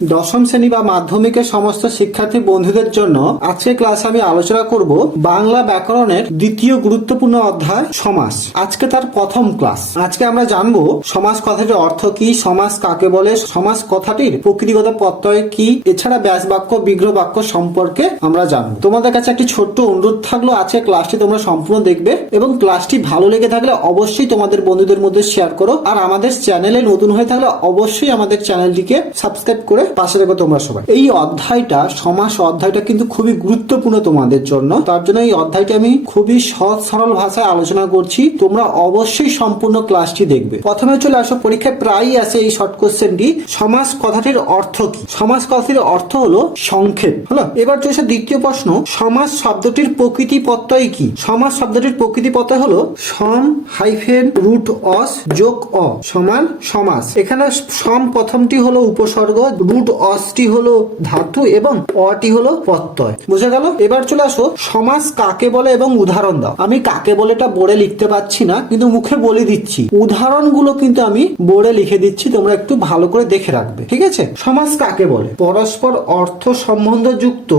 দশম শ্রেণি বা মাধ্যমিকের সমস্ত শিক্ষার্থী বন্ধুদের জন্য আজকে ক্লাসে আমি আলোচনা করব বাংলা ব্যাকরণের দ্বিতীয় গুরুত্বপূর্ণ অধ্যায়, সমাস। আজকে তার প্রথম ক্লাস। আজকে আমরা জানব সমাস কথাটির অর্থ কি, সমাস কাকে বলে, সমাস কথাটির প্রকৃতিগত প্রত্যয় কি, এছাড়া ব্যাস বাক্য বিগ্রহ বাক্য সম্পর্কে আমরা জানব। তোমাদের কাছে একটি ছোট্ট অনুরোধ থাকল আজকে ক্লাসটি তোমরা সম্পূর্ণ দেখবে এবং ক্লাসটি ভালো লেগে থাকলে অবশ্যই তোমাদের বন্ধুদের মধ্যে শেয়ার করো। আর আমাদের চ্যানেলে নতুন হয়ে থাকলে অবশ্যই আমাদের চ্যানেলটিকে সাবস্ক্রাইব করে পাশে রেখো তোমরা সবাই। এই অধ্যায়টা, সমাস অধ্যায়টা কিন্তু খুবই গুরুত্বপূর্ণ তোমাদের জন্য। তার জন্য এই অধ্যায়টি আমি খুবই সহজ, সরল ভাষায় আলোচনা করছি। তোমরা অবশ্যই সম্পূর্ণ ক্লাসটি দেখবে। প্রথমে চলে আসো, পরীক্ষায় প্রায়ই আসে এই শর্ট কোশ্চেনটি সমাস কথাটির অর্থ কি? সমাস কথাটির অর্থ হলো সংক্ষেপ। হলো? এবার চলেছে দ্বিতীয় প্রশ্ন, সমাস শব্দটির প্রকৃতি প্রত্যয় কি? সমাস শব্দটির প্রকৃতি প্রত্যয় হলো সম হাইফেন রুট অস যোগ অ সমান সমাস। এখানে সম প্রথমটি হলো উপসর্গ, রুট অসটি হলো ধাতু এবং অটি হলো প্রত্যয়। বুঝে গেল? এবার চলে আসো। সমাস কাকে বলে এবং উদাহরণ দাও। আমি কাকে বলে এটা বোর্ডে লিখতে পারছি না, কিন্তু মুখে বলে দিচ্ছি। উদাহরণগুলো কিন্তু আমি বোর্ডে লিখে দিচ্ছি, তোমরা একটু ভালো করে দেখে রাখবে, ঠিক আছে? সমাস কাকে বলে? পরস্পর অর্থ সম্বন্ধ যুক্ত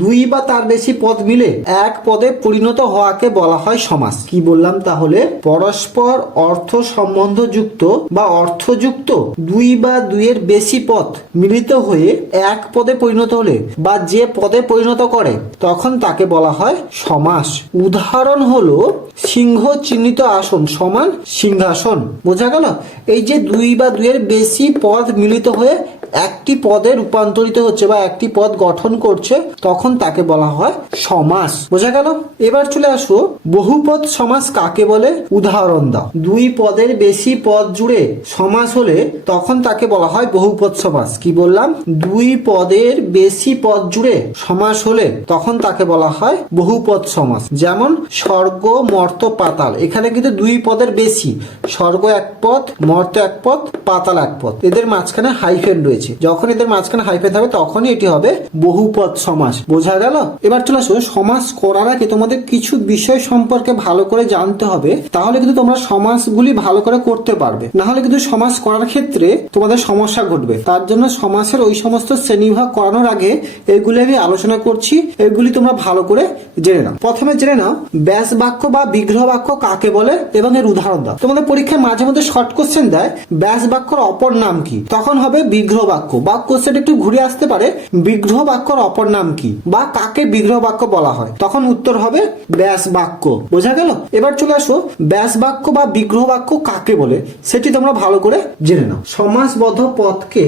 দুই বা তার বেশি পদ মিলে এক পদে পরিণত হওয়াকে বলা হয় সমাজ কি বললাম তাহলে? পরস্পর অর্থ সম্বন্ধ যুক্ত বা অর্থযুক্ত দুই বা দুইয়ের বেশি পথ মিলিত হয়ে এক পদে পরিণত হলে বা যে পদে পরিণত করে, তখন তাকে বলা হয় সমাস। উদাহরণ হলো সিংহ চিহ্নিত আসন সমান সিংহাসন। বোঝা গেল? এই যে দুই বা দুইয়ের বেশি পদ মিলিত হয়ে একটি পদে রূপান্তরিত হচ্ছে বা একটি পদ গঠন করছে, তখন তাকে বলা হয় সমাস। বোঝা গেল? এবার চলে আসো। বহুপদ সমাস কাকে বলে? উদাহরণ দাও। দুই পদের বেশি পদ জুড়ে সমাস হলে তখন তাকে বলা হয় বহুপদ সমাস। কি বললাম, দুই পদের বেশি পদ জুড়ে সমাস হলে তখন তাকে বলা হয় বহুপদ সমাস। যেমন, স্বর্গ, মর্ত, পাতাল। এখানে কিন্তু দুই পদের বেশি। স্বর্গ এক পদ, মর্ত এক পদ, পাতাল এক পদ। এদের মাঝখানে হাইফেন রয়েছে। যখন এদের মাঝখানে হাইফেন থাকবে, তখনই এটি হবে বহুপদ সমাস। বোঝা গেল? এবার চলে আসো, সমাস করার আগে তোমাদের কিছু বিষয় সম্পর্কে ভালো করে জানতে হবে। তাহলে কিন্তু তোমরা সমাসগুলি ভালো করে করতে পারবে। না হলে কিন্তু সমাস করার ক্ষেত্রে তোমাদের সমস্যা ঘটবে। তার জন্য সমাসের ওই সমস্ত শ্রেণীভাগ করানোর আগে এগুলি আমি আলোচনা করছি। এগুলি তোমরা ভালো করে জেনে নাও। প্রথমে জেনে নাও, ব্যাস বাক্য বা বিগ্রহ বাক্য কাকে বলে এবং এর উদাহরণ দাও। তোমাদের পরীক্ষায় মাঝে মধ্যে শর্ট কোশ্চেন দেয়, ব্যাস বাক্যর অপর নাম কি? তখন হবে বিগ্রহ বাক্য। বা কোশ্চেন একটু ঘুরে আসতে পারে, বিগ্রহ বাক্যর অপর নাম কি? বা কাকে বিগ্রহ বাক্য বলা হয়? তখন উত্তর হবে ব্যাস বাক্য। বোঝা গেল? এবার চলে আসো, ব্যাস বাক্য বা বিগ্রহ বাক্য কাকে বলে? সেটি তোমরা ভালো করে জেনে নাও। সমাসবদ্ধ পদকে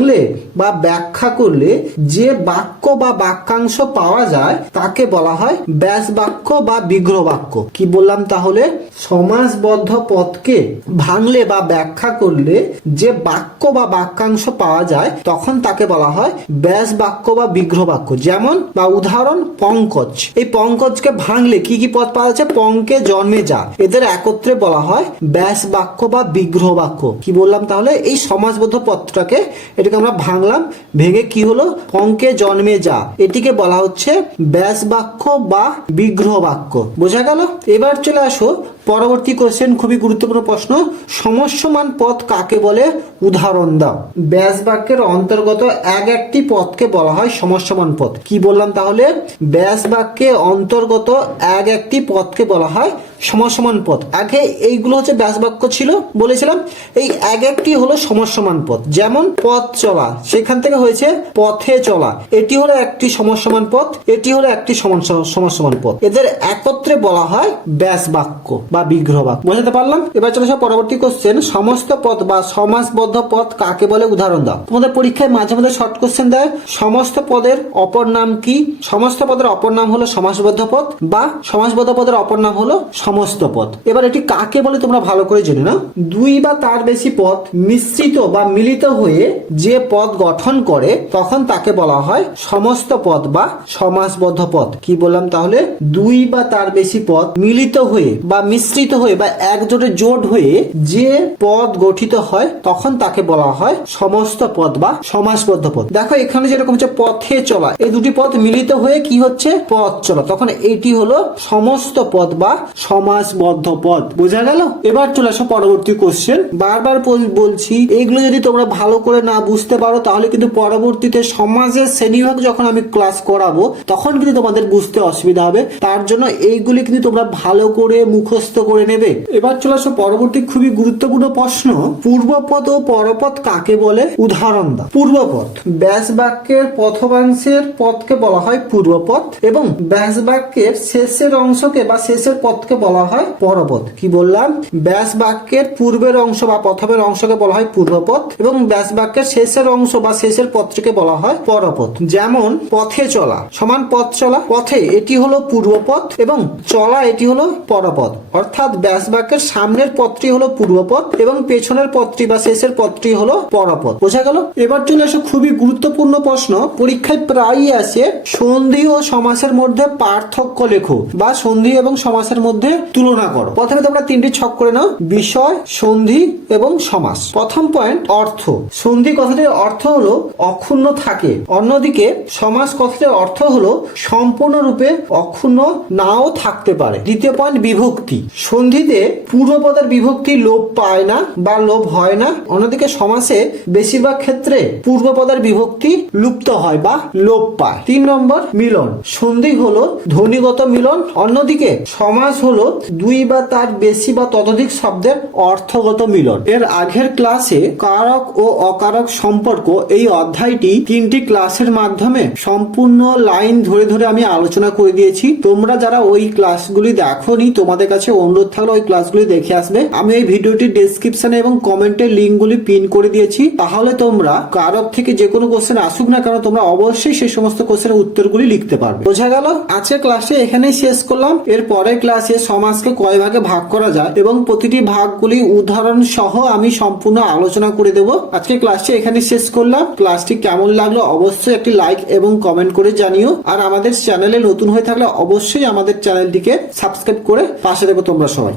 ভাঙলে বা ব্যাখ্যা করলে যে বাক্য বা বাক্যাংশ পাওয়া যায়, তাকে বলা হয় ব্যাস বাক্য বা বিগ্রহ বাক্য কি বললাম তাহলে? সমাসবদ্ধ পদকে ভাঙলে বা ব্যাখ্যা করলে যে বাক্য বা বাক্যাংশ পাওয়া যায়, তখন তাকে বলা হয় ব্যাস বাক্য বা বিগ্রহ বাক্য যেমন, বা উদাহরণ, পঙ্কজ। এই পঙ্কজকে ভাঙলে কি কি পদ পাওয়া যাচ্ছে? পঙ্কে জন্মে যা। এদের একত্রে বলা হয় ব্যাস বাক্য বা বিগ্রহ বাক্য কি বললাম তাহলে? এই সমাজবদ্ধ পদটাকে এটাকে আমরা ভাঙলাম, ভেঙে কি হলো? অঙ্কে জন্মে যা। এটিকে বলা হচ্ছে ব্যাস বাক্য বা বিগ্রহ বাক্য বোঝা গেল? এবার চলে আসো পরবর্তী কোশ্চেন খুবই গুরুত্বপূর্ণ প্রশ্ন, সমস্যমান পথ কাকে বলে? উদাহরণ দাও। ব্যাস বাক্যের অন্তর্গত এক একটি পথকে বলা হয় সমস্যমান পথ। কি বললাম তাহলে? ব্যাস বাক্যে অন্তর্গত এক একটি পথকে বলা হয় সমস্যমান পদ আগে এইগুলো হচ্ছে ব্যাস বাক্য ছিল, বলেছিলাম। এই এক একটি হলো সমস্যমান পথ। যেমন পথ চলা, সেখান থেকে হয়েছে পথে চলা। এটি হলো একটি সমস্যমান পথ, এটি হলো একটি সমস্যা- সমস্যমান পদ এদের একত্রে বলা হয় ব্যাস বাক্য। বা বিগ্রহ বাক্য বোঝাতে পারলাম? এবার চলে আসা পরবর্তী কোশ্চেন সমস্ত পদ বা সমাসবদ্ধ পদ কাকে বলে? উদাহরণ দাও। তোমাদের পরীক্ষায় মাঝে মাঝে শর্ট কোশ্চেন দেয়। সমস্ত পদের অপর নাম কি? সমস্ত পদের অপর নাম হলো সমাসবদ্ধ পদ বা সমাসবদ্ধ পদের অপর নাম হলো সমস্ত পদ। এবার এটি কাকে বলে তোমরা ভালো করে জেনে নাও। দুই বা তার বেশি পদ মিশ্রিত বা মিলিত হয়ে যে পদ গঠন করে, তখন তাকে বলা হয় সমস্ত পদ বা সমাসবদ্ধ পদ। কি বললাম তাহলে? দুই বা তার বেশি পদ মিলিত হয়ে বা মিশ্রিত হয়ে বা একজোটে জোট হয়ে যে পদ গঠিত হয়, তখন তাকে বলা হয় সমস্ত পদ বা সমাসবদ্ধ পদ। দেখো, এখানে যেরকম হচ্ছে পথে চলা, এই দুটি পদ মিলিত হয়ে কি হচ্ছে? পথ চলা। তখন এটি হলো সমস্ত পদ বা সমাসবদ্ধ পদ। বোঝা গেল? এবার চলে আসো পরবর্তী কোশ্চেন বারবার বলছি, এগুলো যদি তোমরা ভালো করে না বুঝতে পারো, তাহলে কিন্তু পরবর্তীতে সমাজের শ্রেণীভাগ যখন আমি ক্লাস করাবো, তখন কিন্তু তোমাদের বুঝতে অসুবিধা হবে। তার জন্য এইগুলি কিন্তু তোমরা ভালো করে মুখস্থ করে নেবে। এবার চলে আসো পরবর্তী খুবই গুরুত্বপূর্ণ প্রশ্ন। পূর্বপদ ও পরপদ কাকে বলে? উদাহরণ দাও। পূর্বপদ। ব্যাস বাক্যের প্রথমাংশের পদকে বলা হয় পূর্বপদ এবং ব্যাস বাক্যের শেষের অংশকে বা শেষের পদকে বলা হয় পরপদ। কি বললাম? ব্যাস বাক্যের পূর্বের অংশ বা প্রথমের অংশকে বলা হয় পূর্বপদ এবং ব্যাস বাক্যের শেষের অংশ বা শেষের পদটিকে বলা হয় পরপদ। যেমন, পথে চলা। সমান পথ চলা। পথে এটি হলো পূর্বপদ এবং চলা এটি হলো পরপদ। অর্থাৎ ব্যাস বাক্যের সামনের পদটি হলো পূর্বপদ এবং পেছনের পদটি বা শেষের পদটি হলো পরপদ। বোঝা গেল? এবার চলে আসে খুবই গুরুত্বপূর্ণ প্রশ্ন। পরীক্ষায় প্রায়ই আসে সন্ধি ও সমাসের মধ্যে পার্থক্য লেখো বা সন্ধি এবং সমাসের মধ্যে তুলনা করো। প্রথমে তোমরা তিনটি ছক করে নাও। বিষয়, সন্ধি এবং সমাস। প্রথম পয়েন্ট অর্থ। সন্ধি কথাটির অর্থ হলো অক্ষুণ্ণ থাকে। অন্যদিকে সমাস কথাটির অর্থ হলো সম্পূর্ণরূপে অক্ষুণ্ণ নাও থাকতে পারে। দ্বিতীয় পয়েন্ট বিভক্তি। সন্ধিতে পূর্বপদের বিভক্তি লোপ পায় না বা লোপ হয় না। অন্যদিকে সমাসে বেশিরভাগ ক্ষেত্রে পূর্বপদের বিভক্তি লুপ্ত হয় বা লোপ পায়। তিন নম্বর মিলন। সন্ধি হলো ধ্বনিগত মিলন। অন্যদিকে সমাস হলো দুই বা তার বেশি বা ততোধিক শব্দের অর্থগত মিলন। এর আগের ক্লাসে কারক ও অকারক সম্পর্ক এই অধ্যায়টি তিনটি ক্লাসের মাধ্যমে সম্পূর্ণ লাইন ধরে ধরে আমি আলোচনা করে দিয়েছি। তোমরা যারা ওই ক্লাসগুলি দেখোনি, তোমাদের কাছে অনুরোধ থাকলে ওই ক্লাসগুলি দেখে আসবে। আমি এই ভিডিওটি ডেসক্রিপশনে এবং কমেন্টে লিঙ্কগুলি পিন করে দিয়েছি। তাহলে তোমরা কারোর থেকে যে কোনো কোশ্চেন আসুক না কেন, তোমরা অবশ্যই সেই সমস্ত কোশ্চেনের উত্তরগুলি লিখতে পারবে। বোঝা গেল? আজকের ক্লাসে এখানেই শেষ করলাম। এর পরের ক্লাসে সমাজকে কয় ভাগে ভাগ করা যায় এবং প্রতিটি ভাগগুলি উদাহরণ সহ আমি সম্পূর্ণ আলোচনা করে দেব। আজকে ক্লাসটি এখানে শেষ করলাম। ক্লাসটি কেমন লাগল অবশ্যই একটি লাইক এবং কমেন্ট করে জানিও। আর আমাদের চ্যানেলে নতুন হয়ে থাকলে অবশ্যই আমাদের চ্যানেলটিকে সাবস্ক্রাইব করে পাশে দেবো তোমরা সবাই